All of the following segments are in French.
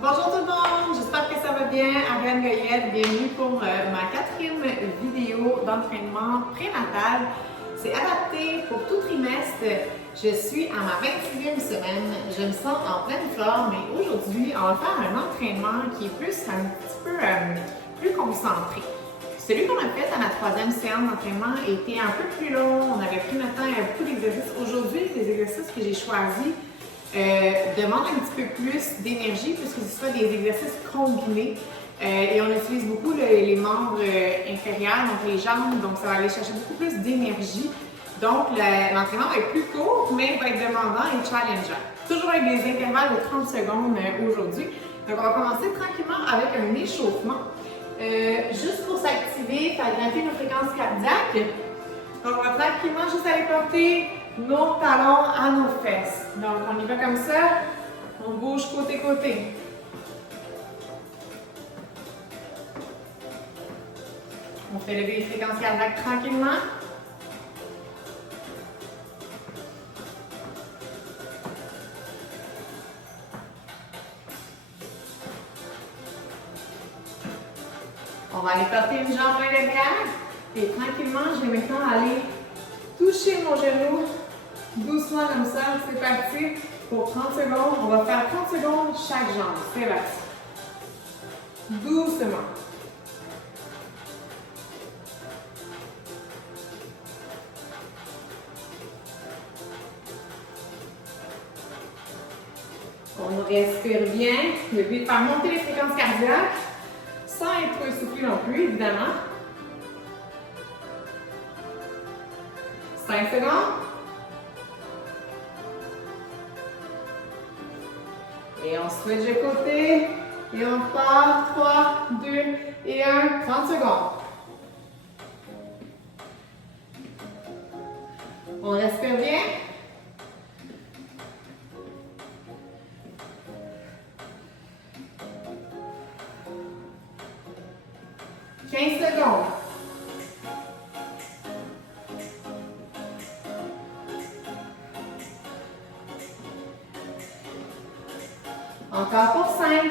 Bonjour tout le monde, j'espère que ça va bien. Ariane Goyette, bienvenue pour ma 4e vidéo d'entraînement prénatal. C'est adapté pour tout trimestre. Je suis à ma 26e semaine. Je me sens en pleine forme et aujourd'hui, on va faire un entraînement qui est un petit peu plus concentré. Celui qu'on a fait à ma 3e séance d'entraînement était un peu plus long. On avait pris notre temps, il y avait beaucoup d'exercices. Aujourd'hui, les exercices que j'ai choisis demande un petit peu plus d'énergie puisque ce sont des exercices combinés et on utilise beaucoup les membres inférieurs, donc les jambes, donc ça va aller chercher beaucoup plus d'énergie. Donc l'entraînement va être plus court, mais il va être demandant et challengeant. Toujours avec des intervalles de 30 secondes aujourd'hui. Donc on va commencer tranquillement avec un échauffement. Juste pour s'activer, faire grimper nos fréquences cardiaques. Donc on va tranquillement juste aller porter nos talons à nos fesses. Donc, on y va comme ça. On bouge côté-côté. On fait lever les fréquences cardiaques tranquillement. On va aller porter une jambe vers l'arrière. Et tranquillement, je vais maintenant aller toucher mon genou. Doucement comme ça, c'est parti. Pour 30 secondes, on va faire 30 secondes chaque jambe. C'est parti. Doucement. On respire bien. Le but de faire monter les fréquences cardiaques sans être trop essoufflé non plus, évidemment. 5 secondes. Et on switch de côté. Et on part. 3, 2 et 1. 30 secondes. On respire bien. « 15 secondes. Encore pour 5.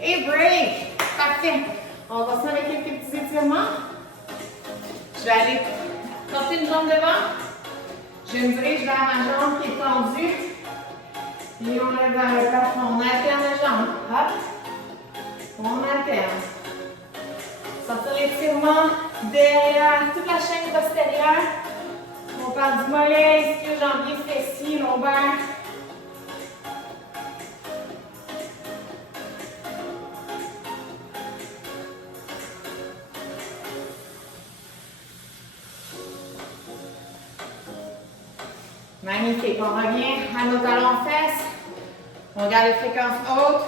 Et break. Parfait. On va se faire avec quelques petits étirements. Je vais aller porter une jambe devant. Je me dirige vers ma jambe qui est tendue. Et on lève vers le plafond. On alterne la jambe. Hop. On alterne. Sortir l'étirement derrière toute la chaîne postérieure. On part du mollet, ischio, jambier, fessier, lombaire. Magnifique. On revient à nos talons fesses. On garde les fréquences hautes.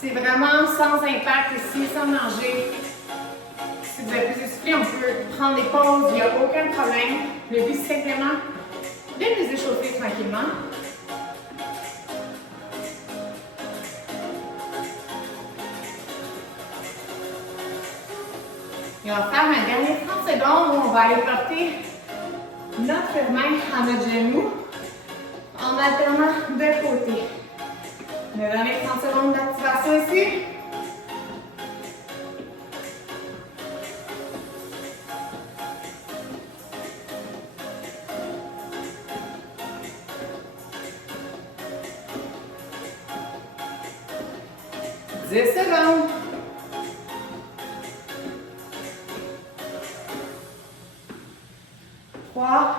C'est vraiment sans impact ici, sans danger. Si vous êtes plus essoufflé, on peut prendre des pauses, il n'y a aucun problème. Le but, c'est simplement de nous échauffer tranquillement. Et on va faire un dernier 30 secondes où on va aller porter notre main à notre genou en alternant de côté. Le dernier 30 secondes d'activation ici. « 10 secondes. » 3,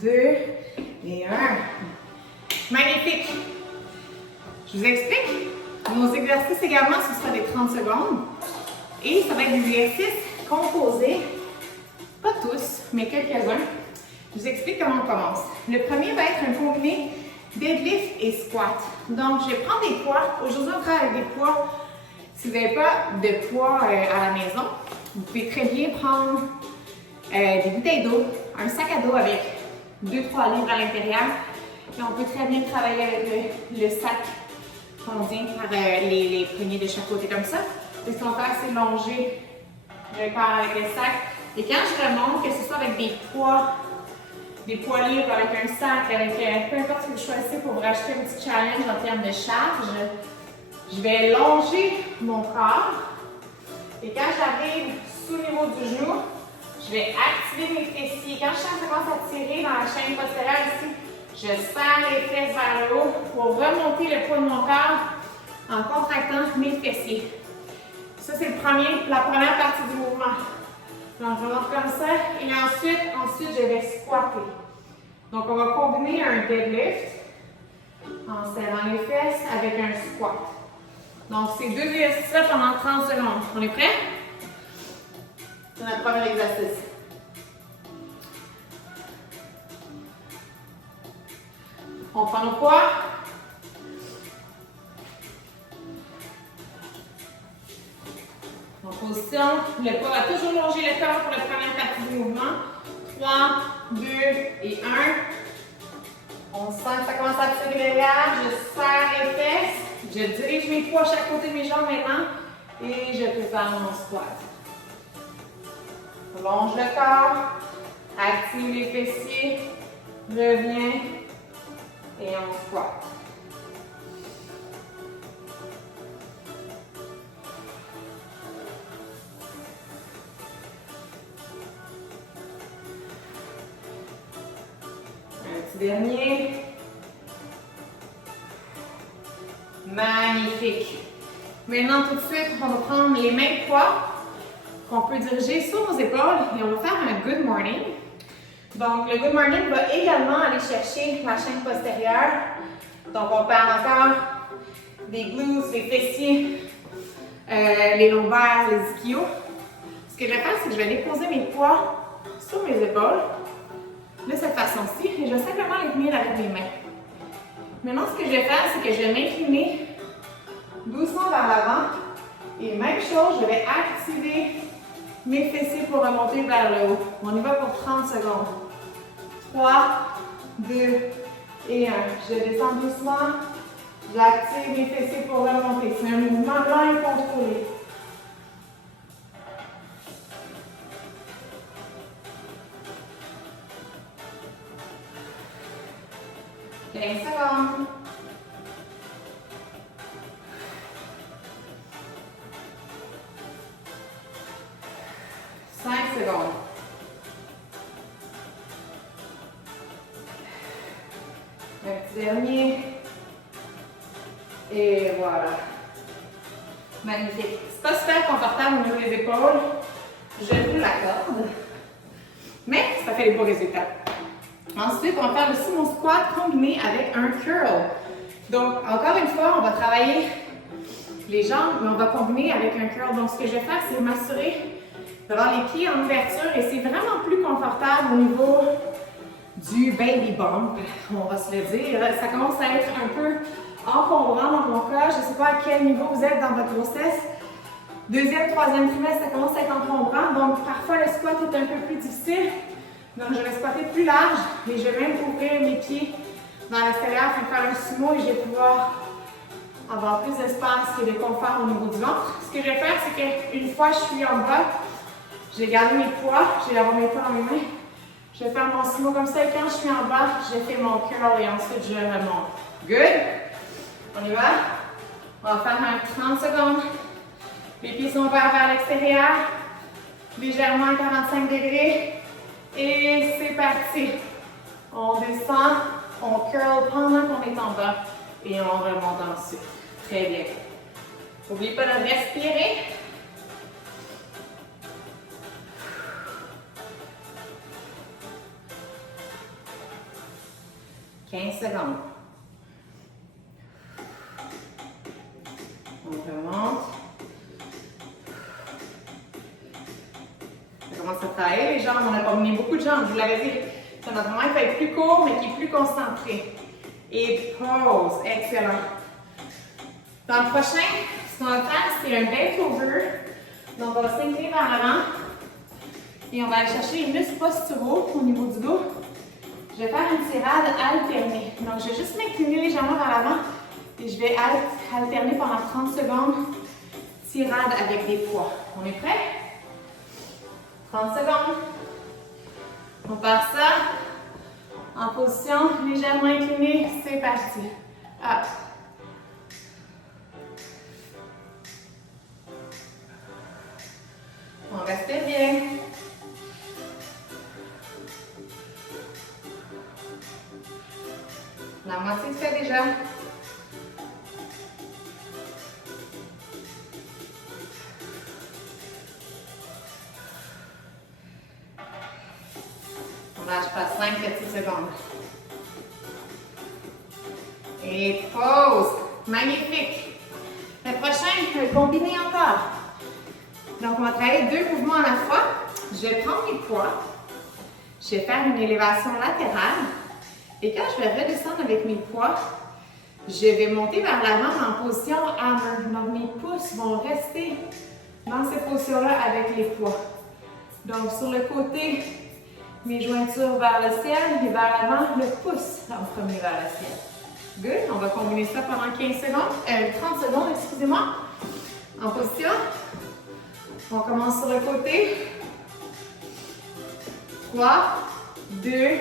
2 et 1. Magnifique. Je vous explique. Nos exercices également, ce sera des 30 secondes. Et ça va être des exercices composés, pas tous, mais quelques-uns. Je vous explique comment on commence. Le premier va être un combiné deadlift et squat. Donc, je vais prendre des poids. Aujourd'hui, on travaille avec des poids. Si vous n'avez pas de poids à la maison, vous pouvez très bien prendre des bouteilles d'eau, un sac à dos avec 2-3 livres à l'intérieur. Et on peut très bien travailler avec le sac qu'on vient par les poignées de chaque côté comme ça. Et ce qu'on va faire, c'est longer le corps avec le sac. Et quand je remonte, que ce soit avec des poids libres, avec un sac, avec peu importe ce que vous choisissez pour vous racheter un petit challenge en termes de charge. Je vais longer mon corps et quand j'arrive sous le niveau du genou, je vais activer mes fessiers. Quand je sens que ça commence à tirer dans la chaîne postérieure ici, je serre les fesses vers le haut pour remonter le poids de mon corps en contractant mes fessiers. Ça, c'est la première partie du mouvement. Donc, je remonte comme ça et ensuite, je vais squatter. Donc, on va combiner un deadlift en serrant les fesses avec un squat. Donc, c'est 2 exercices-là pendant 30 secondes. On est prêt? C'est notre premier exercice. On prend nos poids. On positionne. Le poids va toujours longer le corps pour la première partie du mouvement. 3, 2 et 1. On sent que ça commence à tirer derrière. Je serre les fesses. Je dirige mes poids à chaque côté de mes jambes maintenant. Et je prépare mon squat. Longe le corps. Active les fessiers. Reviens. Et on squat. Un petit dernier. Magnifique. Maintenant, tout de suite, on va prendre les mêmes poids qu'on peut diriger sur nos épaules et on va faire un good morning. Donc, le good morning va également aller chercher la chaîne postérieure. Donc, on parle encore des glutes, les fessiers, les lombaires, les ischios. Ce que je vais faire, c'est que je vais déposer mes poids sur mes épaules de cette façon-ci et je vais simplement les tenir avec mes mains. Maintenant, ce que je vais faire, c'est que je vais m'incliner doucement vers l'avant et même chose, je vais activer mes fessiers pour remonter vers le haut. On y va pour 30 secondes. 3, 2 et 1. Je descends doucement. J'active mes fessiers pour remonter. C'est un mouvement lent et contrôlé. Secondes. 5 secondes. Un petit dernier. Et voilà. Magnifique. C'est pas super confortable au niveau des épaules. Je vous l'accorde. Mais ça fait des beaux résultats. Ensuite, on va faire aussi mon squat combiné avec un curl. Donc, encore une fois, on va travailler les jambes, mais on va combiner avec un curl. Donc, ce que je vais faire, c'est m'assurer d'avoir les pieds en ouverture et c'est vraiment plus confortable au niveau du baby bump, on va se le dire. Ça commence à être un peu encombrant dans mon cas. Je ne sais pas à quel niveau vous êtes dans votre grossesse. Deuxième, troisième trimestre, ça commence à être encombrant. Donc, parfois, le squat est un peu plus difficile. Donc, je vais squatter plus large et je vais même ouvrir mes pieds dans l'extérieur pour faire un sumo et je vais pouvoir avoir plus d'espace et de confort au niveau du ventre. Ce que je vais faire, c'est qu'une fois que je suis en bas, je vais garder mes poids, je vais avoir mes poids dans mes mains. Je vais faire mon sumo comme ça et quand je suis en bas, je fais mon curl et ensuite je remonte. Good? On y va? On va faire un 30 secondes. Les pieds sont ouverts vers l'extérieur. Légèrement à 45 degrés. Et c'est parti. On descend, on curl pendant qu'on est en bas et on remonte ensuite. Très bien. N'oubliez pas de respirer. « 15 secondes. On remonte. Ça commence à travailler les jambes. On a combiné beaucoup de jambes. Je vous l'avais dit. Ça notre mouvement peut être plus court, mais qui est plus concentré. Et pause. Excellent. Dans le prochain, ce qu'on va faire, c'est un bent over. Donc, on va s'incliner vers l'avant. Et on va aller chercher les muscles posturaux au niveau du dos. Je vais faire une tirade alternée. Donc, je vais juste m'incliner légèrement vers l'avant et je vais alterner pendant 30 secondes. Tirade avec des poids. On est prêt? 30 secondes. On part ça en position légèrement inclinée. C'est parti. Hop. On respire bien. La moitié se fait déjà. On lâche pas 5 petites secondes. Et pause. Magnifique. Le prochain, combiné encore. Donc, on va travailler 2 mouvements à la fois. Je vais prendre mes poids. Je vais faire une élévation latérale. Et quand je vais redescendre avec mes poids, je vais monter vers l'avant en position hammer. Donc, mes pouces vont rester dans cette position-là avec les poids. Donc, sur le côté, mes jointures vers le ciel et vers l'avant, le pouce en premier vers le ciel. Good. On va combiner ça pendant 30 secondes, excusez-moi. En position. On commence sur le côté. 3, 2 et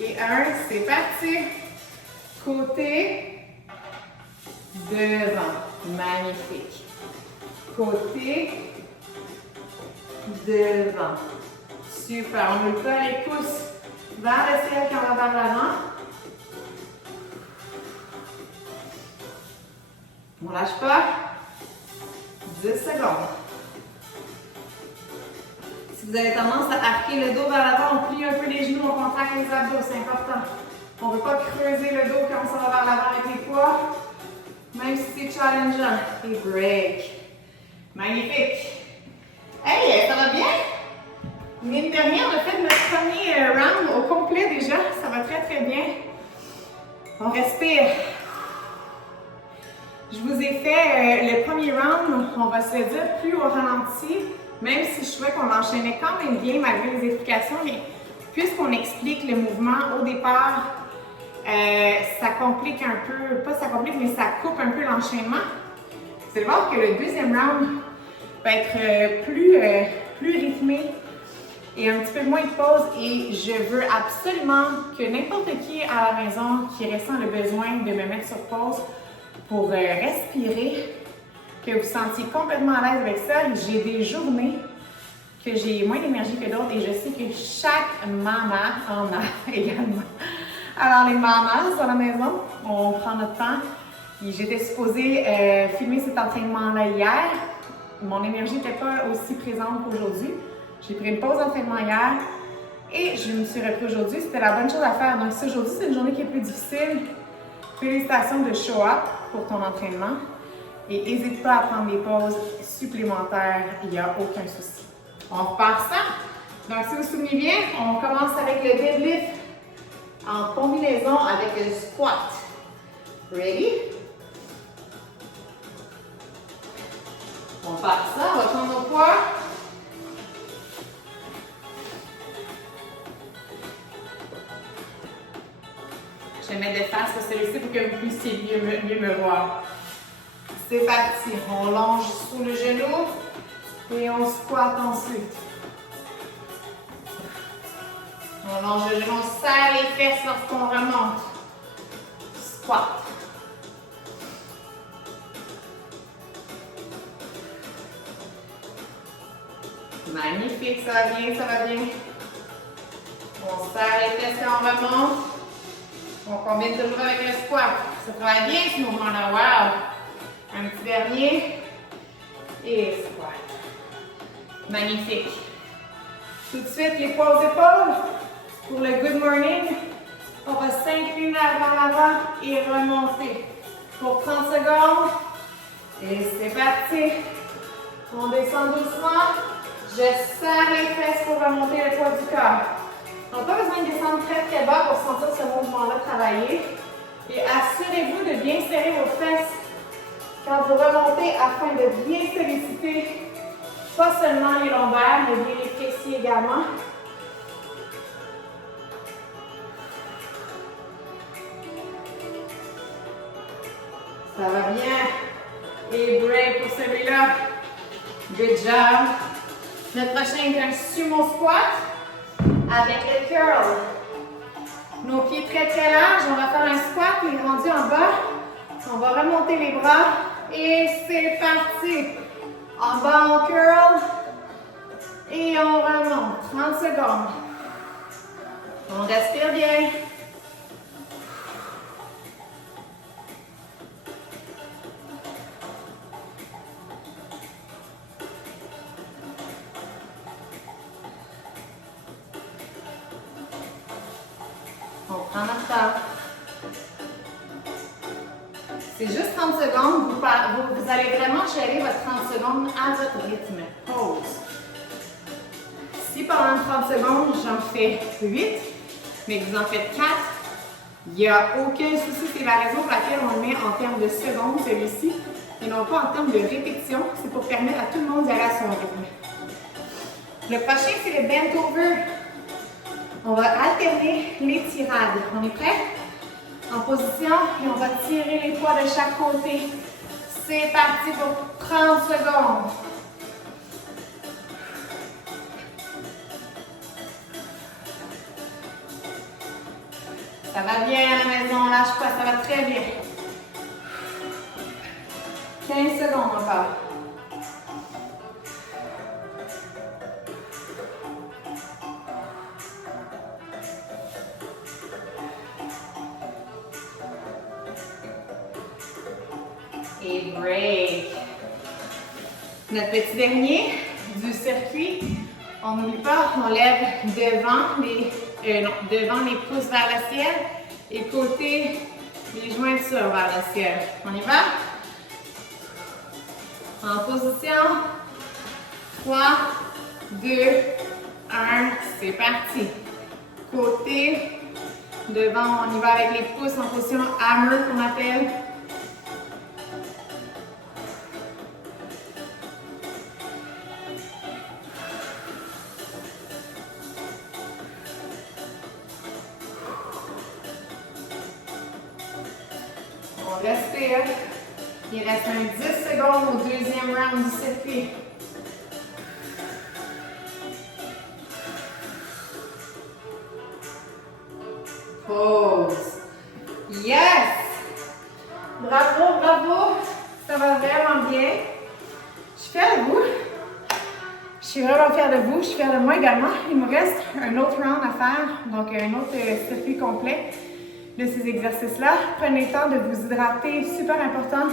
1. C'est parti. Côté. Devant. Magnifique. Côté. Devant. Super. On met pas les pouces vers le ciel quand on va vers l'avant. On lâche pas. 10 secondes. Si vous avez tendance à arquer le dos vers l'avant, on plie un peu les genoux, on contracte les abdos, c'est important. On ne veut pas creuser le dos quand on va vers l'avant avec les poids, même si c'est challengeant. Et break. Magnifique. Hey, ça va bien? Mine de rien, on a fait notre premier round au complet déjà. Ça va très très bien. On respire. Je vous ai fait le premier round, on va se le dire, plus au ralenti, même si je trouvais qu'on enchaînait quand même bien malgré les explications, mais puisqu'on explique le mouvement au départ, ça complique un peu, pas ça complique, mais ça coupe un peu l'enchaînement. Vous allez voir que le deuxième round va être plus rythmé et un petit peu moins de pause, et je veux absolument que n'importe qui à la maison qui ressent le besoin de me mettre sur pause pour respirer, que vous sentiez complètement à l'aise avec ça. J'ai des journées que j'ai moins d'énergie que d'autres et je sais que chaque maman en a également. Alors les mamans à la maison, on prend notre temps. J'étais supposée filmer cet entraînement-là hier. Mon énergie n'était pas aussi présente qu'aujourd'hui. J'ai pris une pause d'entraînement hier et je me suis repris aujourd'hui. C'était la bonne chose à faire. Donc si aujourd'hui c'est une journée qui est plus difficile, félicitations de show up pour ton entraînement et n'hésite pas à prendre des pauses supplémentaires, il n'y a aucun souci. On repart ça. Donc si vous vous souvenez bien, on commence avec le deadlift en combinaison avec le squat. Ready? On part ça, on va prendre nos poids. Je vais mettre de face sur celui-ci pour que vous puissiez mieux me voir. C'est parti. On longe sous le genou et on squatte ensuite. On longe le genou, on serre les fesses lorsqu'on remonte. Squat. Magnifique, ça va bien, ça va bien. On serre les fesses quand on remonte. On combine toujours avec le squat. Ça travaille bien ce mouvement-là. Wow! Un petit dernier. Et squat. Magnifique. Tout de suite, les poids aux épaules. Pour le good morning, on va s'incliner vers l'avant et remonter. Pour 30 secondes. Et c'est parti. On descend doucement. Je serre les fesses pour remonter le poids du corps. Donc, pas besoin de descendre très très bas pour sentir ce mouvement-là travailler. Et assurez-vous de bien serrer vos fesses quand vous remontez afin de bien solliciter pas seulement les lombaires, mais bien les fessiers également. Ça va bien. Et break pour celui-là. Good job. Le prochain est un sumo squat. avec le curl. Nos pieds très très larges, on va faire un squat, les rendus en bas. On va remonter les bras et c'est parti. En bas, on curl et on remonte. 30 secondes. On respire bien. On prend notre temps. C'est juste 30 secondes. Vous allez vraiment gérer votre 30 secondes à votre rythme. Pause. Si pendant 30 secondes, j'en fais 8, mais que vous en faites 4, il n'y a aucun souci. C'est la raison pour laquelle on le met en termes de secondes, celui-ci, et non pas en termes de répétition. C'est pour permettre à tout le monde d'y aller à son rythme. Le prochain, c'est le bent over. On va alterner les tirades. On est prêt? En position, et on va tirer les poids de chaque côté. C'est parti pour 30 secondes. Ça va bien à la maison, lâche pas, ça va très bien. 15 secondes encore. Et break. Notre petit dernier du circuit, on n'oublie pas, on lève devant les pouces vers le ciel et côté les jointures vers le ciel. On y va? En position. 3, 2, 1, c'est parti. Côté, devant, on y va avec les pouces en position hammer qu'on appelle. On respire. Il reste un 10 secondes au deuxième round du circuit. Pause. Yes! Bravo, bravo! Ça va vraiment bien. Je suis fière de vous. Je suis vraiment fière de vous. Je suis fière de moi également. Il me reste un autre round à faire, donc un autre circuit complet de ces exercices-là. Prenez le temps de vous hydrater, super important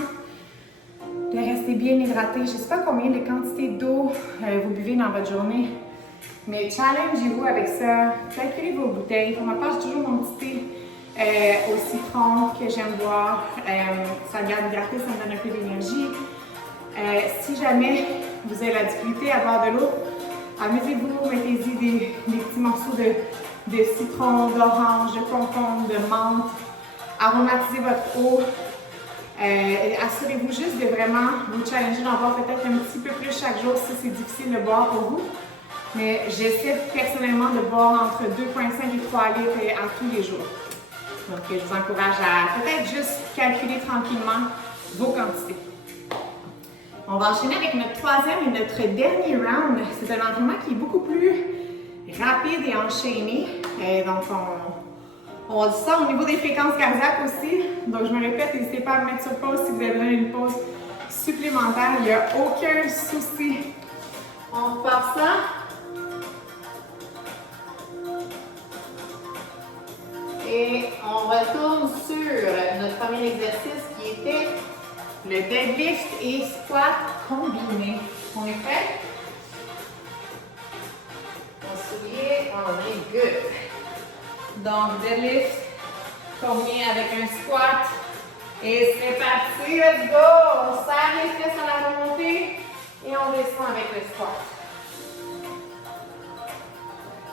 de rester bien hydraté. Je ne sais pas combien de quantités d'eau vous buvez dans votre journée, mais challengez-vous avec ça. Calculez vos bouteilles. Pour ma part, j'ai toujours mon petit thé au citron que j'aime boire. Ça me garde hydraté, ça me donne un peu d'énergie. Si jamais vous avez la difficulté à boire de l'eau, amusez-vous, mettez-y des petits morceaux de citron, d'orange, de concombre, de menthe. Aromatisez votre eau. Assurez-vous juste de vraiment vous challenger d'en boire peut-être un petit peu plus chaque jour si c'est difficile de boire pour vous. Mais j'essaie personnellement de boire entre 2,5 et 3 litres à tous les jours. Donc je vous encourage à peut-être juste calculer tranquillement vos quantités. On va enchaîner avec notre troisième et notre dernier round. C'est un entraînement qui est beaucoup plus rapide et enchaîné. Donc on dit ça au niveau des fréquences cardiaques aussi. Donc je me répète, n'hésitez pas à me mettre sur pause si vous avez besoin d'une pause supplémentaire. Il n'y a aucun souci. On repart ça. Et on retourne sur notre premier exercice qui était le deadlift et squat combiné. On est prêt? On soulier, on est good. Donc, deadlift combiné avec un squat. Et c'est parti, let's go! On serre les fesses à la remontée et on descend avec le squat.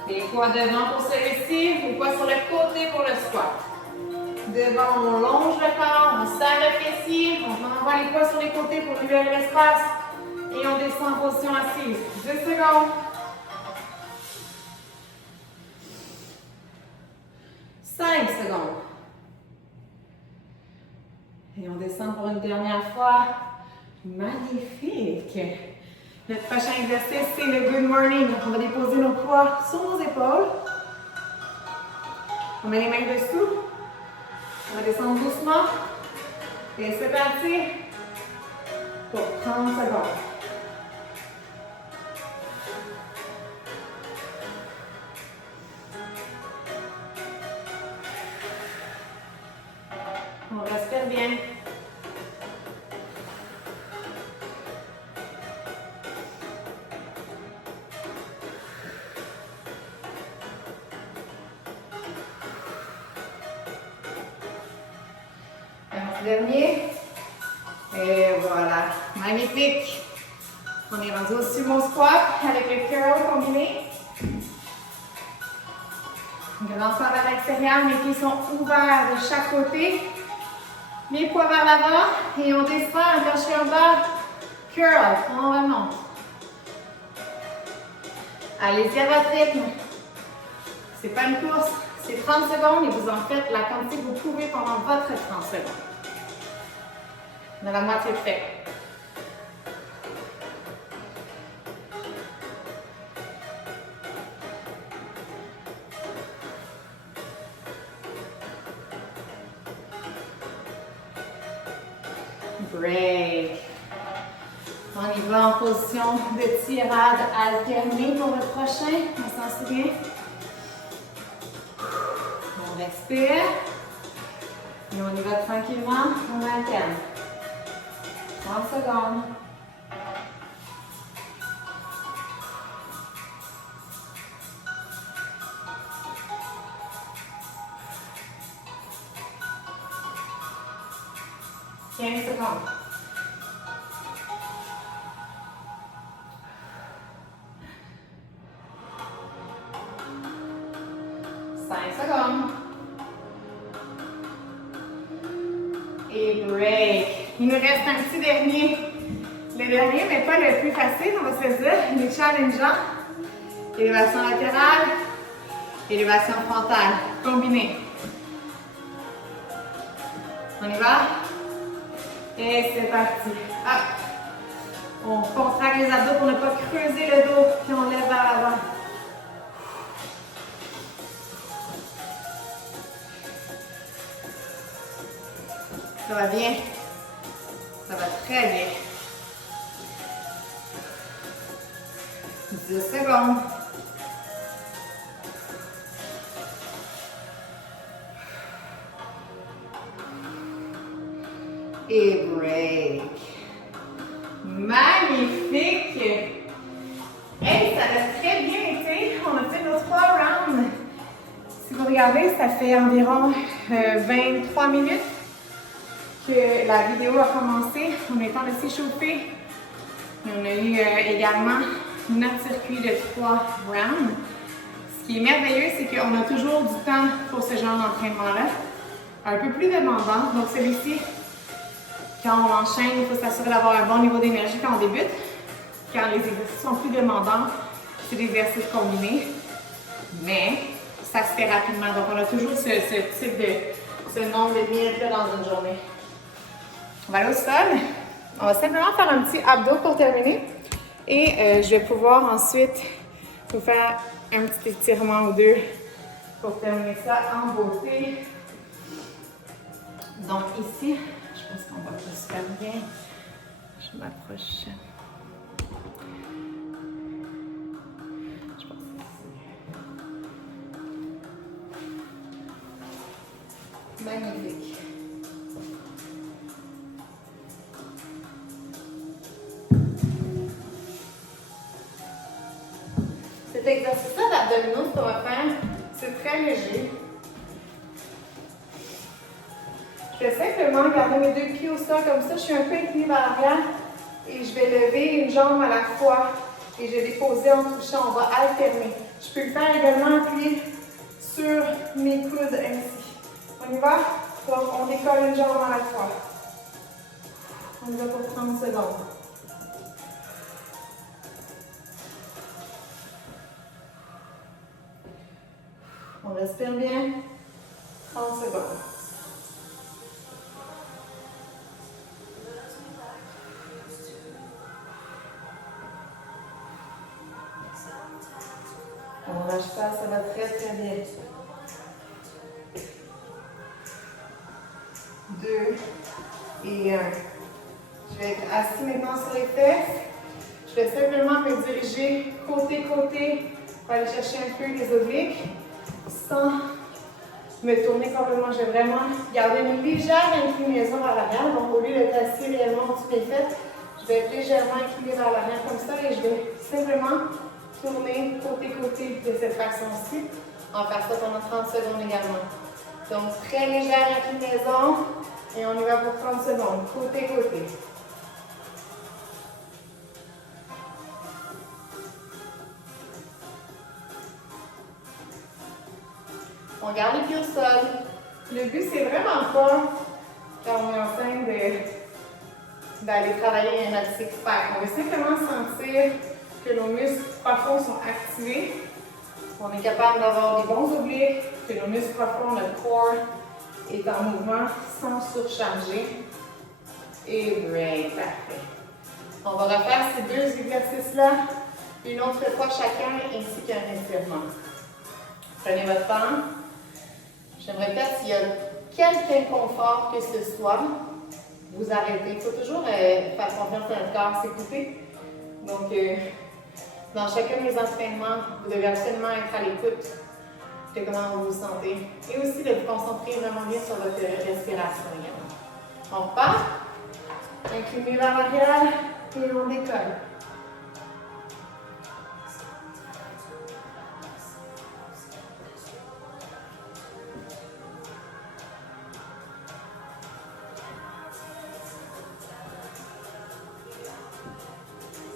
Les poids devant pour celui-ci, les poids sur le côté pour le squat. Devant, on longe le corps, on serre le fessier, on envoie les poids sur les côtés pour libérer l'espace et on descend en position assise. 2 secondes. 5 secondes. Et on descend pour une dernière fois. Magnifique. Notre prochain exercice, c'est le good morning. Donc, on va déposer nos poids sur nos épaules. On met les mains dessous. On va descendre doucement. Et c'est parti pour 30 secondes. On respire bien. Dernier. Et voilà. Magnifique. On est rendu au sumo squat avec le curl combiné. Grand corps à l'extérieur, mes pieds sont ouverts de chaque côté. Les poids vers l'avant et on descend, crochet en bas. Curl, on remonte. Allez-y à votre rythme. C'est pas une course, c'est 30 secondes et vous en faites la quantité que vous pouvez pendant votre 30 secondes. On a la moitié de fait. Break. On y va en position de tirade alternée pour le prochain. On s'en souvient. On respire. Et on y va tranquillement. On alterne. 30 secondes. Secondes. 5 secondes. Et break. Il nous reste un petit dernier. Le dernier, mais pas le plus facile, on va se le dire. Il est challengeant. Élévation latérale, élévation frontale. Combiné. On y va? Et c'est parti. Hop. On contracte les abdos pour ne pas creuser le dos, puis on lève vers l'avant. Ça va bien. Ça va très bien. 10 secondes. Et break. Magnifique! Hey, ça a très bien été. On a fait nos 3 rounds. Si vous regardez, ça fait environ 23 minutes que la vidéo a commencé. On est en train de s'échauffer. On a eu également notre circuit de 3 rounds. Ce qui est merveilleux, c'est qu'on a toujours du temps pour ce genre d'entraînement-là. Un peu plus demandant. Donc celui-ci, quand on enchaîne, il faut s'assurer d'avoir un bon niveau d'énergie quand on débute. Quand les exercices sont plus demandants, c'est des exercices combinés. Mais ça se fait rapidement. Donc on a toujours ce type ce nombre de minutes-là dans une journée. On va aller au sol. On va simplement faire un petit abdo pour terminer. Et je vais pouvoir ensuite vous faire un petit étirement ou deux pour terminer ça en beauté. Donc ici, je pense qu'on va pas se faire bien. Je m'approche. Je pense ici. Magnifique. Cet exercice-là d'abdominaux, ce qu'on va faire, c'est très léger. Je vais simplement garder mes 2 pieds au sol comme ça. Je suis un peu inclinée vers l'arrière et je vais lever une jambe à la fois et je vais déposer en touchant. On va alterner. Je peux le faire également appuyé sur mes coudes ainsi. On y va? Donc, on décolle une jambe à la fois. On y va pour 30 secondes. On respire bien. 30 secondes. On ne lâche pas, ça va très très bien. et 1. Je vais être assis maintenant sur les fesses. Je vais simplement me diriger côté-côté pour aller chercher un peu les obliques sans me tourner complètement. Je vais vraiment garder une légère inclinaison vers l'arrière. Donc, au lieu d'être assis réellement au-dessus des fesses, je vais être légèrement incliné vers l'arrière comme ça et je vais simplement tourner côté-côté de cette façon-ci. On va faire ça pendant 30 secondes également. Donc, très légère inclinaison et on y va pour 30 secondes, côté-côté. On garde les pieds au sol. Le but, c'est vraiment pas, quand on est enceinte, d'aller travailler notre six-pack. On veut simplement sentir que nos muscles profonds sont activés. On est capable d'avoir des bons obliques, que nos muscles profonds, notre corps est en mouvement sans surcharger. Et break, parfait. On va refaire ces deux exercices-là une autre fois chacun ainsi qu'un étirement. Prenez votre temps. J'aimerais peut-être s'il y a quelque inconfort que ce soit, vous arrêtez. Il faut toujours faire confiance à notre corps, s'écouter. Donc, dans chacun de mes entraînements, vous devez absolument être à l'écoute de comment vous vous sentez. Et aussi de vous concentrer vraiment bien sur votre respiration également. On repart. Incliné vers l'arrière et on décolle.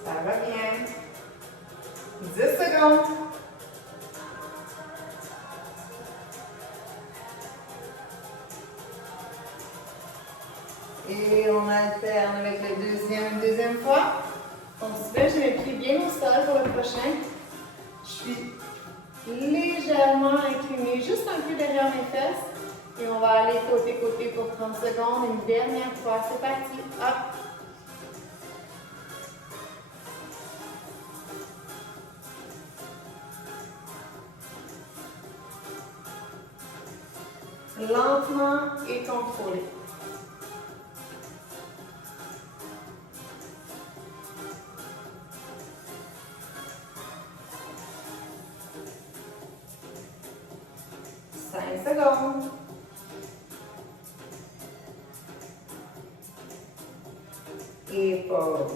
Ça va bien. 10 secondes. Et on alterne avec le deuxième fois. Donc, là, j'ai mes pieds bien au sol pour le prochain. Je suis légèrement inclinée, juste un peu derrière mes fesses. Et on va aller côté-côté pour 30 secondes. Une dernière fois. C'est parti. Hop. Lentement et contrôlé. Secondes. Et pause.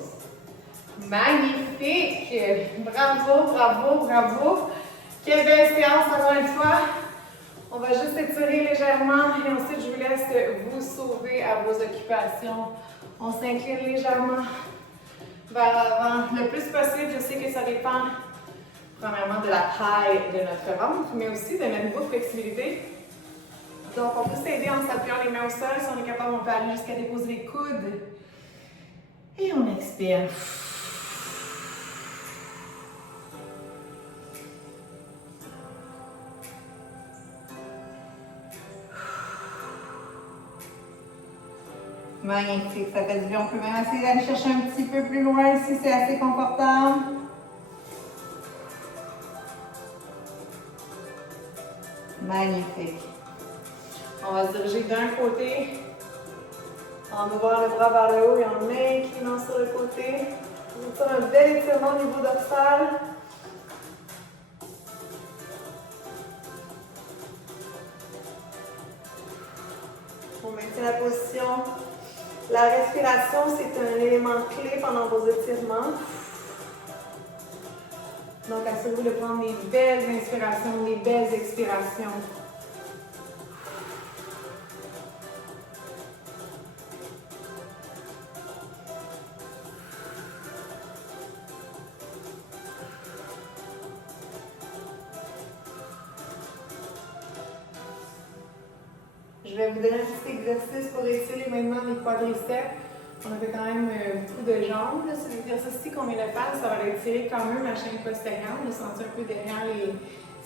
Magnifique! Bravo, bravo, bravo! Quelle belle séance encore une fois! On va juste étirer légèrement et ensuite je vous laisse vous sauver à vos occupations. On s'incline légèrement vers l'avant le plus possible. Je sais que ça dépend premièrement de la taille de notre ventre, mais aussi de notre niveau de flexibilité. Donc, on peut s'aider en s'appuyant les mains au sol. Si on est capable, on peut aller jusqu'à déposer les coudes. Et on expire. Magnifique, ça fait du bien. On peut même essayer d'aller chercher un petit peu plus loin si c'est assez confortable. Magnifique. On va se diriger d'un côté en ouvrant le bras vers le haut et en inclinant sur le côté. On fait un bel étirement au niveau dorsal. On maintient la position. La respiration, c'est un élément clé pendant vos étirements. Donc, assurez-vous de prendre des belles inspirations, des belles expirations. Je vais vous donner un petit exercice pour étirer maintenant les quadriceps. On a fait quand même beaucoup de jambes. Cet exercice-ci qu'on vient de faire, ça va étirer quand même la chaîne postérieure. On a senti un peu derrière les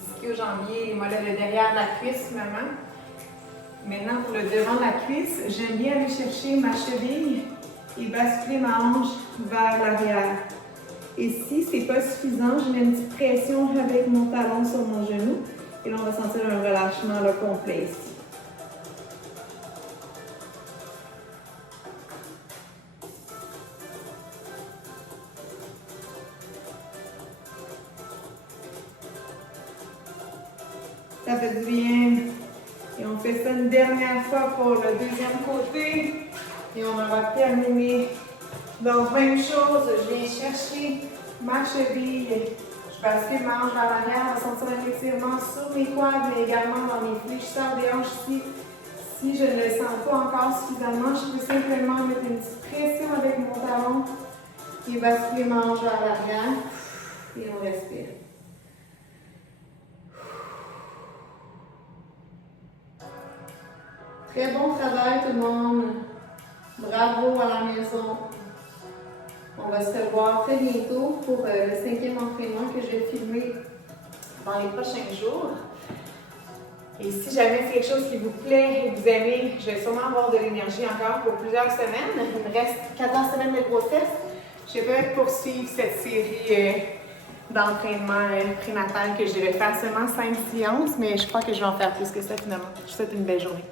ischio-jambiers, les mollets de derrière de la cuisse finalement. Maintenant, pour le devant de la cuisse, j'aime bien aller chercher ma cheville et basculer ma hanche vers l'arrière. Et si ce n'est pas suffisant, je mets une petite pression avec mon talon sur mon genou. Et là, on va sentir un relâchement complet ici. Ça fait du bien. Et on fait ça une dernière fois pour le deuxième côté. Et on va terminer. Donc, même chose, je viens chercher ma cheville. Je bascule ma hanche vers l'arrière, je vais sentir un étirement sur mes quads, mais également dans mes fléchisseurs des hanches ici. Si je ne le sens pas encore suffisamment, je peux simplement mettre une petite pression avec mon talon et basculer ma hanche vers l'arrière. Et on respire. Très bon travail tout le monde. Bravo à la maison. On va se revoir très bientôt pour le 5e entraînement que je vais filmer dans les prochains jours. Et si jamais c'est quelque chose qui vous plaît et que vous aimez, je vais sûrement avoir de l'énergie encore pour plusieurs semaines. Il me reste 14 semaines de grossesse. Je vais peut-être poursuivre cette série d'entraînement prénatal que je devais faire seulement 5 séances, mais je crois que je vais en faire plus que ça finalement. Je vous souhaite une belle journée.